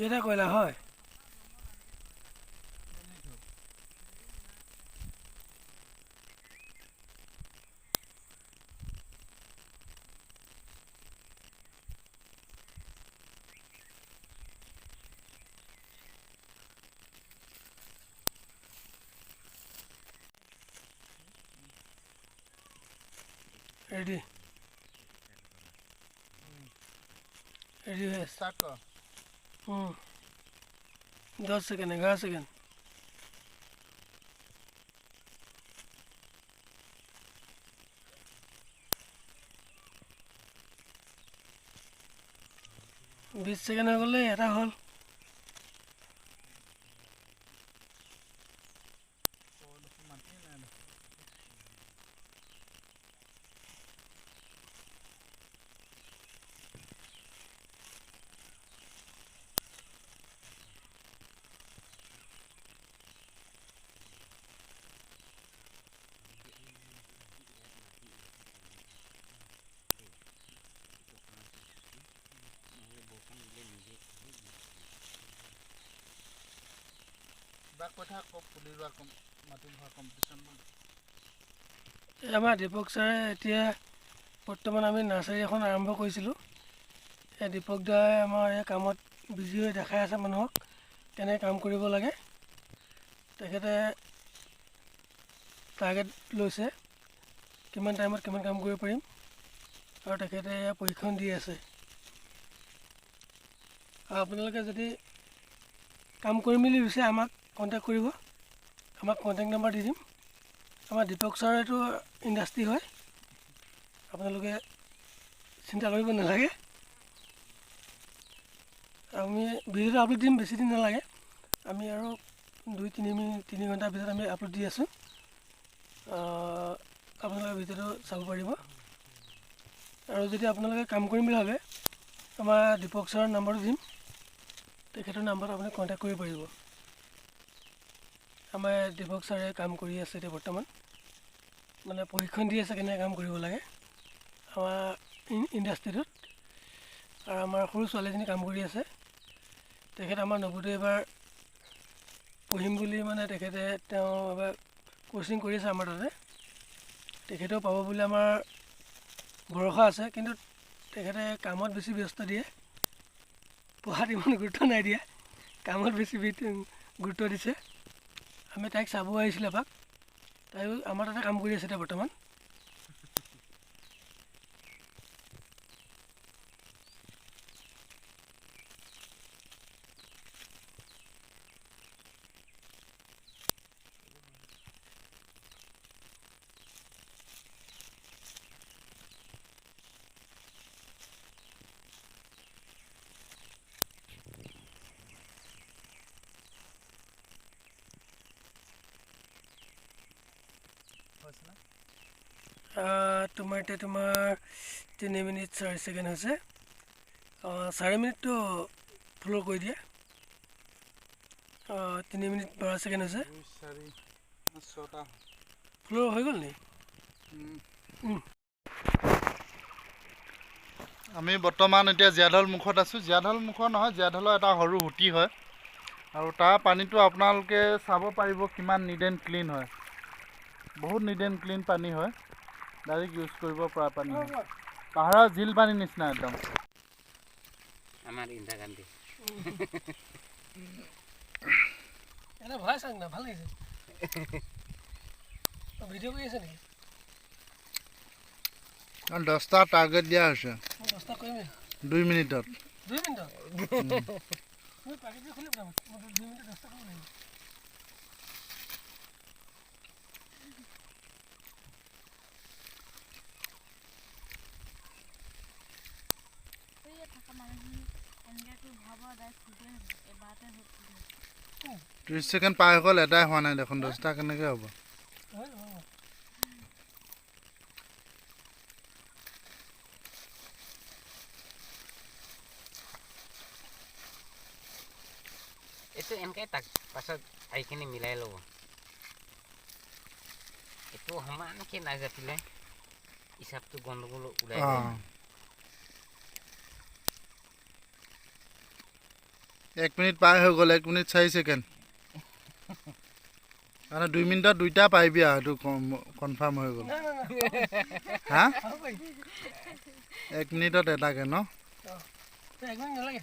কেইটা কয়লা হয়? ৰেডি ৰেডি হৈ আছে। 10 ছেকেণ্ড 11 ছেকেণ্ড। বিশ ছেকেণ্ড হৈ গ'লে এটা হ'ল। আমাৰ দীপক ছাৰে এতিয়া বৰ্তমান আমি নাৰ্চাৰী এখন আৰম্ভ কৰিছিলোঁ। এই দীপক দাই আমাৰ এই কামত বিজি হৈ দেখাই আছে মানুহক কেনে কাম কৰিব লাগে। তেখেতে টাৰ্গেট লৈছে কিমান টাইমত কিমান কাম কৰিব পাৰিম, আৰু তেখেতে প্ৰশিক্ষণ দি আছে। আৰু আপোনালোকে যদি কাম কৰিম বুলি বিচাৰে আমাক কণ্টেক্ট কৰিব। আমাক কণ্টেক্ট নাম্বাৰ দি দিম। আমাৰ দীপক ছাৰেটো ইণ্ডাষ্ট্ৰি হয়, আপোনালোকে চিন্তা কৰিব নালাগে। আমি ভিডিঅ'টো আপলোড দিম, বেছি দিন নালাগে। আমি আৰু 2-3 ঘণ্টাৰ পিছত আমি আপলোড দি আছোঁ। আপোনালোকে ভিডিঅ'টো চাব পাৰিব। আৰু যদি আপোনালোকে কাম কৰিম বুলি ভাবে, আমাৰ দীপক ছাৰৰ নাম্বাৰটো দিম, তেখেতৰ নাম্বাৰত আপুনি কণ্টেক্ট কৰিব পাৰিব। আমাৰ দীপক ছাৰে কাম কৰি আছে এতিয়া বৰ্তমান, মানে প্ৰশিক্ষণ দি আছে কেনেকৈ কাম কৰিব লাগে আমাৰ ইণ্ডাষ্ট্ৰিটোত। আৰু আমাৰ সৰু ছোৱালীজনী কাম কৰি আছে। তেখেত আমাৰ নৱোদয় এবাৰ পঢ়িম বুলি মানে তেখেতে তেওঁ এবাৰ কোচিং কৰি আছে আমাৰ তাতে। তেখেতেও পাব বুলি আমাৰ ভৰসা আছে, কিন্তু তেখেতে কামত বেছি ব্যস্ত দিয়ে, পঢ়াত ইমান গুৰুত্ব নাই দিয়া, কামত বেছি গুৰুত্ব দিছে। আমি তাইক চাব আহিছিলোঁ এপাক, তাইও আমাৰ তাতে কাম কৰি আছে এতিয়া বৰ্তমান। তোমাৰ এতিয়া 3 মিনিট 4 ছেকেণ্ড হৈছে। 4 মিনিটটো ফ্ল'ৰ কৰি দিয়া। 3 মিনিট 12 ছেকেণ্ড হৈছে। ফ্ল'ৰ হৈ গ'ল নি? আমি বৰ্তমান এতিয়া জীয়াঢল মুখত আছোঁ। জীয়াঢল মুখত নহয়, জীয়াঢলৰ এটা সৰু সুঁতি হয়, আৰু তাৰ পানীটো আপোনালোকে চাব পাৰিব কিমান নিট এণ্ড ক্লিন হয়। বহুত নিট এণ্ড ক্লিন পানী হয়, ডাইৰেক্ট ইউজ কৰিব পৰা পানী হয়। পাহাৰৰ জিল পানীৰ নিচিনা একদম। আমাৰ ইন্দিৰা গান্ধী এটা ভয় চাং না, ভাল লাগিছে। ভিডিঅ' কৰি আছে নেকি? 10টা টাৰ্গেট দিয়া হৈছে 10টা কৰিমেই 2 মিনিটত। 2 মিনিটত মই পাকেটটো খুলি পেলাম। মই 2 মিনিটত 10টা কৰিব লাগিব। ও 30 ছেকেণ্ড পাৰ হৈ গ'ল, এটাই হোৱা নাই দেখোন। 10টা কেনেকৈ হ'ব? এইটো এনেকৈ তাক পাছত আইখিনি মিলাই ল'ব। এইটো সমানকৈ নাজাপিলে হিচাপটো গণ্ডগোল ওলাই যায়। 1 মিনিট পাৰ হৈ গ'ল 1 মিনিট 4 ছেকেণ্ড মানে 2 মিনিটত দুইটা পাইবি আৰু এইটো কনফাৰ্ম হৈ গ'ল হা 1 মিনিটত এটাকে ন 1 মিনিট নালাগে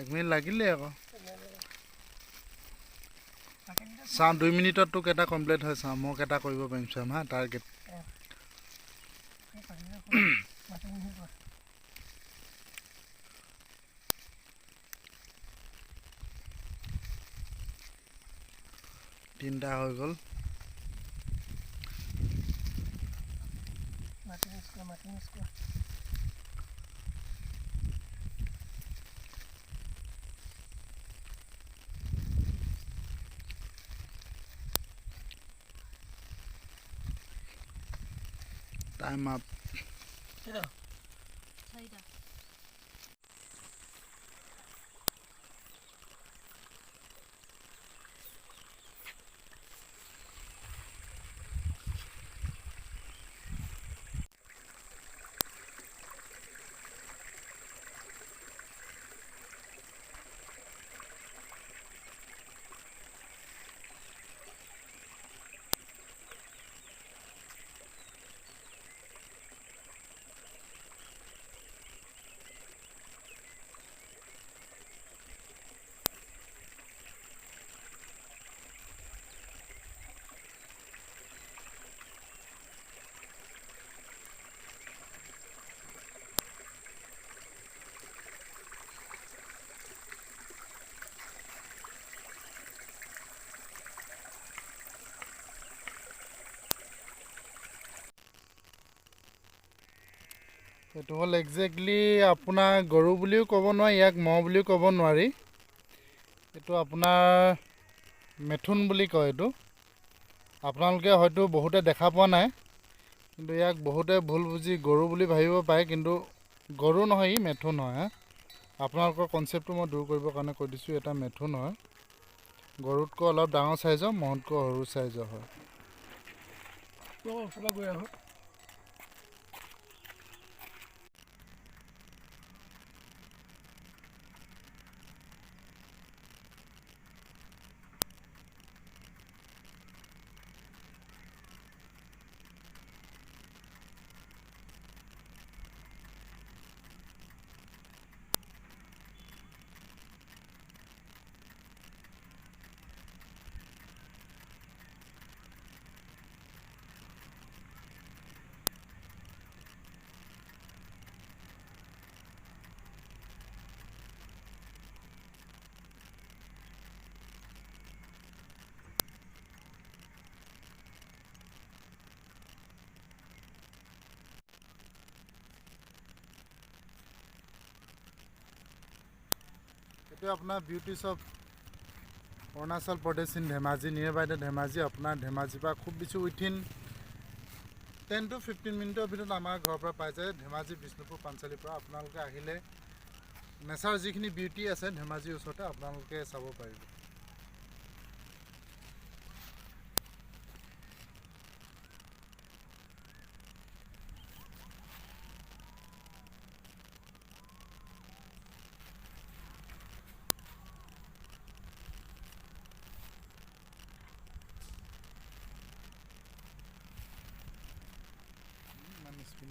1 মিনিট লাগিলে আকৌ চাওঁ 2 মিনিটত তোক এটা কমপ্লিট হয় চাওঁ মই কেইটা কৰিব পাৰিম চাম হা টাৰ্গেট তিনটা হৈ গ'ল টাইম আপ এইটো হ'ল একজেক্টলি আপোনাৰ গৰু বুলিও ক'ব নোৱাৰি ইয়াক মহ বুলিও ক'ব নোৱাৰি এইটো আপোনাৰ মেথুন বুলি কয় এইটো আপোনালোকে হয়তো বহুতে দেখা পোৱা নাই কিন্তু ইয়াক বহুতে ভুল বুজি গৰু বুলি ভাবিব পাৰে কিন্তু গৰু নহয় ই মেথুন হয় আপোনালোকৰ কনচেপ্টটো মই দূৰ কৰিবৰ কাৰণে কৈ দিছোঁ এটা মেথুন হয় গৰুতকৈ অলপ ডাঙৰ চাইজৰ মহতকৈ সৰু চাইজৰ হয় গৈ আহোঁ এইটো আপোনাৰ beauties of Arunachal Pradesh in Dhemaji near by the Dhemaji আপোনাৰ ধেমাজিৰ পৰা খুব বেছি উইথিন 10 to 15 মিনিটৰ ভিতৰত আমাৰ ঘৰৰ পৰা পাই যায় ধেমাজি বিষ্ণুপুৰ পাঞ্চালীৰ পৰা আপোনালোকে আহিলে নেচাৰ যিখিনি বিউটি আছে ধেমাজিৰ ওচৰতে আপোনালোকে চাব পাৰিব Spin